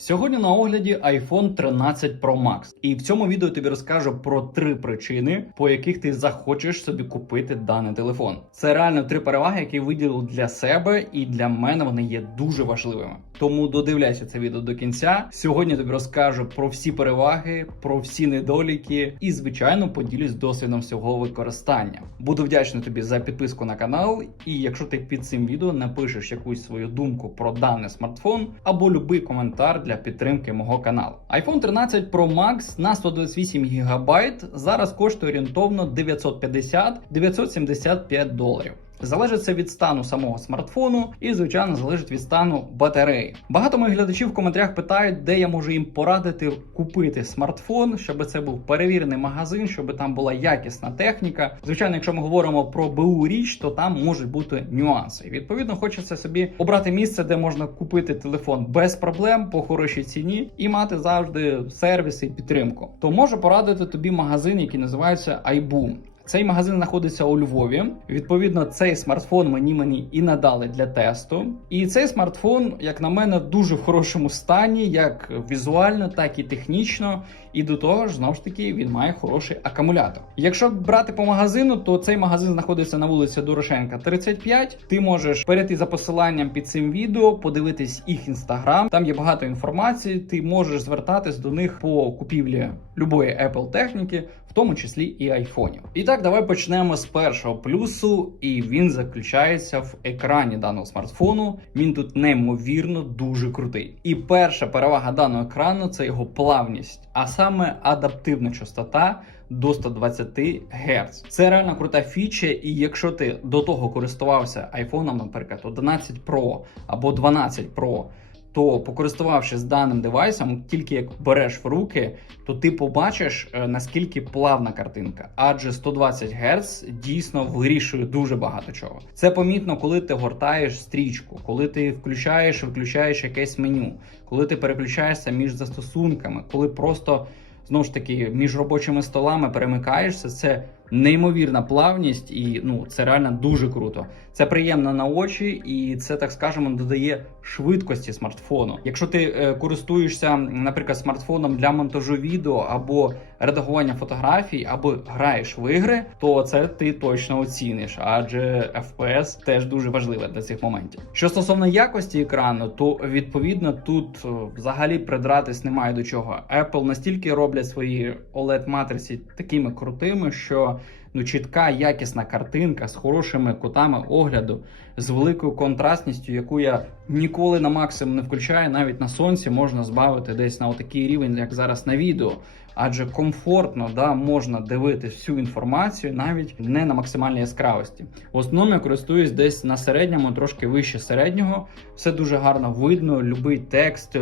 Сьогодні на огляді iPhone 13 Pro Max. І в цьому відео тобі розкажу про три причини, по яких ти захочеш собі купити даний телефон. Це реально три переваги, які виділив для себе, і для мене вони є дуже важливими. Тому додивляйся це відео до кінця. Сьогодні тобі розкажу про всі переваги, про всі недоліки і, звичайно, поділюсь досвідом всього використання. Буду вдячний тобі за підписку на канал. І якщо ти під цим відео напишеш якусь свою думку про даний смартфон або любий коментар для підтримки мого каналу. iPhone 13 Pro Max на 128 ГБ зараз коштує орієнтовно 950-975 доларів. Залежить це від стану самого смартфону і, звичайно, залежить від стану батареї. Багато моїх глядачів в коментарях питають, де я можу їм порадити купити смартфон, щоб це був перевірений магазин, щоб там була якісна техніка. Звичайно, якщо ми говоримо про БУ річ, то там можуть бути нюанси. Відповідно, хочеться собі обрати місце, де можна купити телефон без проблем по хорошій ціні і мати завжди сервіси і підтримку. То можу порадити тобі магазин, який називається iBoom. Цей магазин знаходиться у Львові. Відповідно, цей смартфон мені мені і надали для тесту. І цей смартфон, як на мене, дуже в хорошому стані, як візуально, так і технічно. І до того ж, знову ж таки, він має хороший акумулятор. Якщо брати по магазину, то цей магазин знаходиться на вулиці Дорошенка, 35. Ти можеш перейти за посиланням під цим відео, подивитись їх інстаграм. Там є багато інформації. Ти можеш звертатись до них по купівлі любої Apple техніки, в тому числі і айфонів. І так, давай почнемо з першого плюсу, і він заключається в екрані даного смартфону. Він тут неймовірно дуже крутий. І перша перевага даного екрану це його плавність, а саме адаптивна частота. До 120 Гц. Це реально крута фіча, і якщо ти до того користувався айфоном, наприклад, 11 Pro або 12 Pro, то покористувавшись даним девайсом, тільки як береш в руки, то ти побачиш е, наскільки плавна картинка, адже 120 Гц дійсно вирішує дуже багато чого. Це помітно, коли ти гортаєш стрічку, коли ти включаєш, виключаєш якесь меню, коли ти переключаєшся між застосунками, коли просто знову ж таки між робочими столами перемикаєшся. Це неймовірна плавність, і ну це реально дуже круто. Це приємно на очі, і це так скажемо додає швидкості смартфону. Якщо ти е, користуєшся, наприклад, смартфоном для монтажу відео або редагування фотографій, або граєш в ігри, то це ти точно оціниш, адже FPS теж дуже важливе для цих моментів. Що стосовно якості екрану, то відповідно тут е, взагалі придратись немає до чого. Apple настільки роблять свої oled матриці такими крутими, що ну чітка якісна картинка з хорошими кутами огляду, з великою контрастністю, яку я ніколи на максимум не включаю, навіть на сонці можна збавити десь на отакий рівень, як зараз на відео. Адже комфортно да, можна дивитись всю інформацію навіть не на максимальній яскравості. В основному я користуюсь десь на середньому, трошки вище середнього. Все дуже гарно видно, любий текст.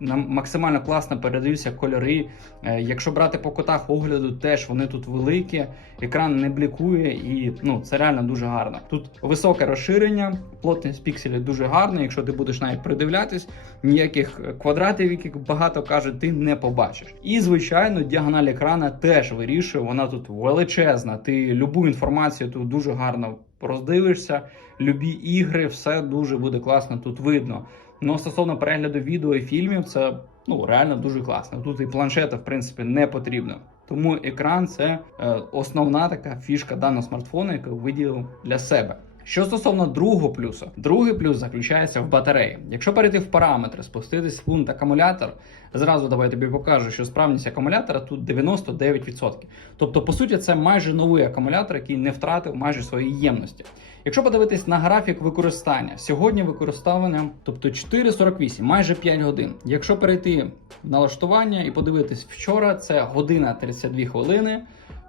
Нам максимально класно передаються кольори. Е, Якщо брати по котах огляду, теж вони тут великі, екран не блікує, і ну це реально дуже гарно. Тут високе розширення, плотність пікселів дуже гарна. Якщо ти будеш навіть придивлятись, ніяких квадратів, яких багато кажуть, ти не побачиш. І звичайно, діагональ екрана теж вирішує. Вона тут величезна. Ти любу інформацію тут дуже гарно роздивишся. Любі ігри, все дуже буде класно тут видно. Ну, стосовно перегляду відео і фільмів, це ну реально дуже класно. Тут і планшета, в принципі, не потрібно. Тому екран це е, основна така фішка даного смартфону, яку виділив для себе. Що стосовно другого плюсу, другий плюс заключається в батареї. Якщо перейти в параметри, спуститись в пункт акумулятор, зразу давай тобі покажу, що справність акумулятора тут 99%. Тобто, по суті, це майже новий акумулятор, який не втратив майже своєї ємності. Якщо подивитись на графік використання, сьогодні використовування, тобто 4,48, майже 5 годин. Якщо перейти в налаштування і подивитись вчора, це година 32 хвилини,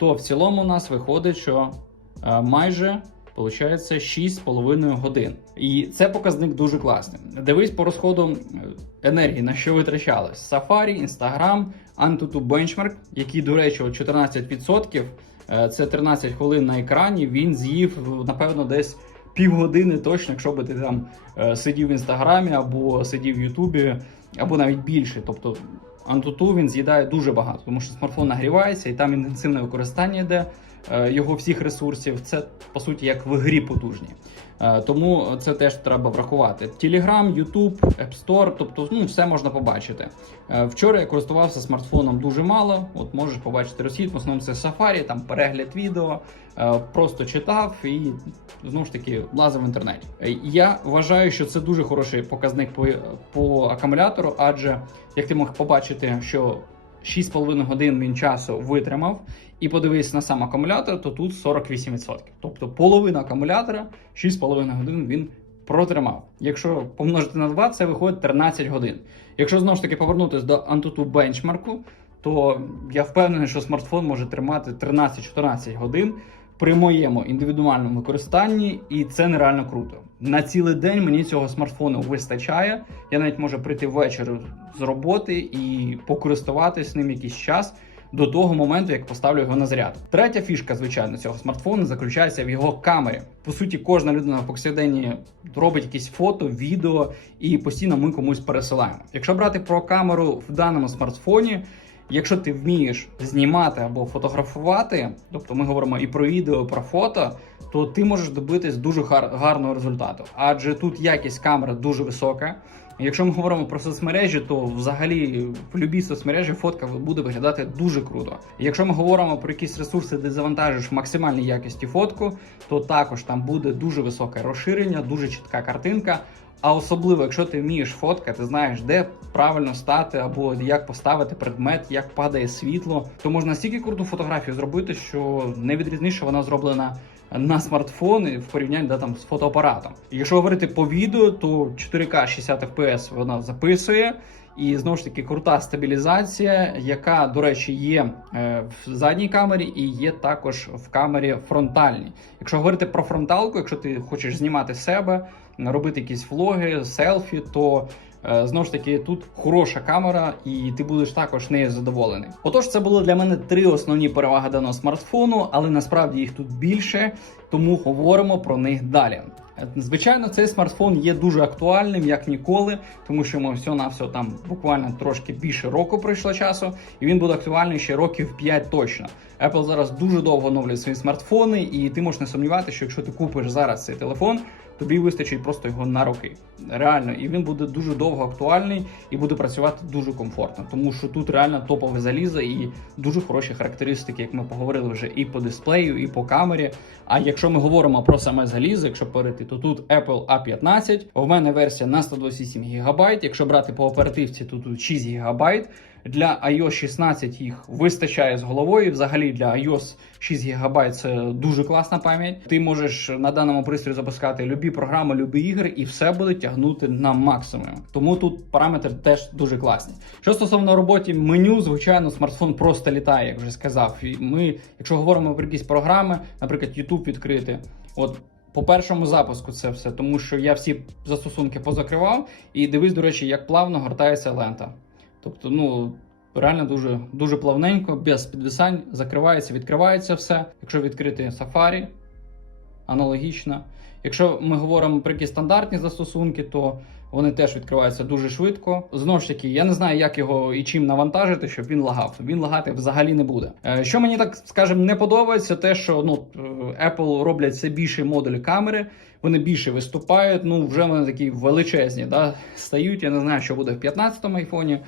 то в цілому у нас виходить, що е, майже Получається 6,5 годин. І це показник дуже класний. Дивись по розходу е, енергії, на що витрачалось. Safari, Instagram, Antutu Benchmark, який, до речі, от 14%, е, це 13 хвилин на екрані. Він з'їв, напевно, десь півгодини точно, якщо би ти там е, сидів в інстаграмі або сидів в Ютубі, або навіть більше. Тобто Antutu він з'їдає дуже багато, тому що смартфон нагрівається і там інтенсивне використання йде е, його всіх ресурсів. Це по суті як в грі потужні. Е, Тому це теж треба врахувати. Telegram, YouTube, App Store, тобто ну, все можна побачити. Е, Вчора я користувався смартфоном дуже мало. От можеш побачити розхід, в основному це Safari, там перегляд відео, е, просто читав і знову ж таки лазив в інтернеті. Е, Я вважаю, що це дуже хороший показник по, по акумулятору, адже як ти мог побачити, що 6,5 годин він часу витримав, і подивись на сам акумулятор, то тут 48%. Тобто половина акумулятора 6,5 годин він протримав. Якщо помножити на 2, це виходить 13 годин. Якщо знову ж таки повернутися до Antutu бенчмарку, то я впевнений, що смартфон може тримати 13-14 годин при моєму індивідуальному використанні, і це нереально круто. На цілий день мені цього смартфону вистачає. Я навіть можу прийти ввечері з роботи і покористуватись ним якийсь час. До того моменту, як поставлю його на заряд. Третя фішка, звичайно, цього смартфону заключається в його камері. По суті, кожна людина в повсякденні робить якісь фото, відео, і постійно ми комусь пересилаємо. Якщо брати про камеру в даному смартфоні, якщо ти вмієш знімати або фотографувати, тобто ми говоримо і про відео, і про фото, то ти можеш добитись дуже гар- гарного результату. Адже тут якість камери дуже висока. Якщо ми говоримо про соцмережі, то взагалі в будь-якій соцмережі фотка буде виглядати дуже круто. Якщо ми говоримо про якісь ресурси, де завантажиш в максимальній якості фотку, то також там буде дуже високе розширення, дуже чітка картинка. А особливо, якщо ти вмієш фоткати, знаєш, де правильно стати, або як поставити предмет, як падає світло, то можна стільки круту фотографію зробити, що не відрізниш, що вона зроблена на смартфон в порівнянні да, там, з фотоапаратом. Якщо говорити по відео, то 4К 60 FPS вона записує. І знову ж таки крута стабілізація, яка, до речі, є е, в задній камері і є також в камері фронтальній. Якщо говорити про фронталку, якщо ти хочеш знімати себе, робити якісь влоги, селфі, то знову ж таки тут хороша камера, і ти будеш також нею задоволений. Отож, це були для мене три основні переваги даного смартфону, але насправді їх тут більше, тому говоримо про них далі. Е, Звичайно, цей смартфон є дуже актуальним як ніколи, тому що ми все на все там буквально трошки більше року пройшло часу, і він буде актуальний ще років 5 точно. Apple зараз дуже довго оновлює свої смартфони, і ти можеш не сумніватися, що якщо ти купиш зараз цей телефон, тобі вистачить просто його на роки. Реально, і він буде дуже довго актуальний і буде працювати дуже комфортно, тому що тут реально топове залізо і дуже хороші характеристики, як ми поговорили вже і по дисплею, і по камері. А якщо ми говоримо про саме залізо, якщо перейти, то тут Apple A15. У мене версія на 127 ГБ. Якщо брати по оперативці, то тут 6 ГБ. Для iOS 16 їх вистачає з головою. Взагалі для iOS 6 ГБ це дуже класна пам'ять. Ти можеш на даному пристрої запускати любі програми, любі ігри, і все буде тягнути на максимум. Тому тут параметри теж дуже класні. Що стосовно роботи меню, звичайно, смартфон просто літає, як вже сказав. І ми, якщо говоримо про якісь програми, наприклад, YouTube відкрити, от. По першому запуску це все, тому що я всі застосунки позакривав і дивись, до речі, як плавно гортається лента. Тобто, ну реально дуже дуже плавненько, без підвисань, закривається, відкривається все. Якщо відкрити Safari, аналогічно. Якщо ми говоримо про якісь стандартні застосунки, то вони теж відкриваються дуже швидко. Знову ж таки, я не знаю, як його і чим навантажити, щоб він лагав. Він лагати взагалі не буде. Е, Що мені так скажемо не подобається, те, що ну е, Apple роблять все більше модулі камери. Вони більше виступають. Ну вже вони такі величезні, да, стають. Я не знаю, що буде в 15-му айфоні.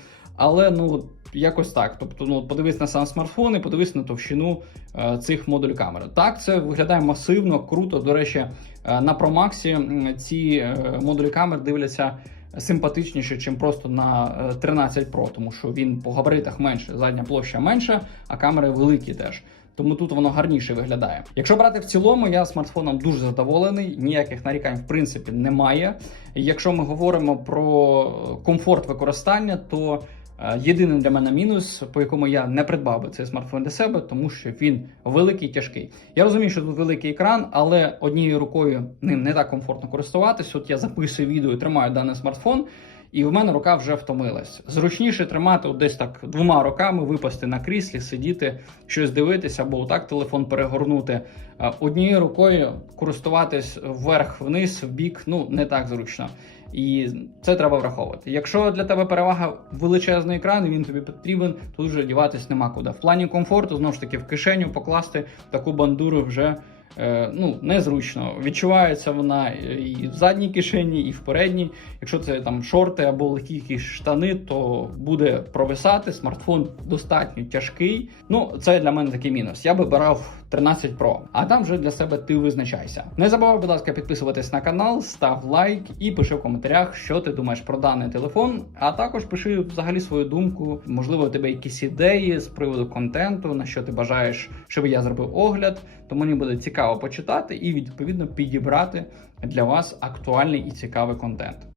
Але ну якось так. Тобто, ну подивись на сам смартфон і подивись на товщину е, цих модуль камери. Так, це виглядає масивно, круто. До речі, е, на Pro Max м, ці е, модулі камер дивляться симпатичніше, ніж просто на е, 13 Pro, тому що він по габаритах менше, задня площа менша, а камери великі теж. Тому тут воно гарніше виглядає. Якщо брати в цілому, я смартфоном дуже задоволений, ніяких нарікань в принципі немає. Якщо ми говоримо про комфорт використання, то е, єдиний для мене мінус, по якому я не придбав би цей смартфон для себе, тому що він великий тяжкий. Я розумію, що тут великий екран, але однією рукою ним не так комфортно користуватись. От я записую відео і тримаю даний смартфон. І в мене рука вже втомилась. Зручніше тримати от десь так двома руками, випасти на кріслі, сидіти, щось дивитися, або отак телефон перегорнути. Однією рукою користуватись вверх-вниз, в бік, ну не так зручно. І це треба враховувати. Якщо для тебе перевага величезний екран, і він тобі потрібен, тут вже діватись нема куди. В плані комфорту, знову ж таки, в кишеню покласти таку бандуру вже е, ну, незручно. Відчувається вона і в задній кишені, і в передній. Якщо це там шорти або легкі якісь штани, то буде провисати. Смартфон достатньо тяжкий. Ну, це для мене такий мінус. Я би брав 13 Pro, а там вже для себе ти визначайся. Не забувай, будь ласка, підписуватись на канал, став лайк і пиши в коментарях, що ти думаєш про даний телефон. А також пиши взагалі свою думку. Можливо, у тебе якісь ідеї з приводу контенту, на що ти бажаєш, щоб я зробив огляд. То мені буде цікаво почитати і відповідно підібрати для вас актуальний і цікавий контент.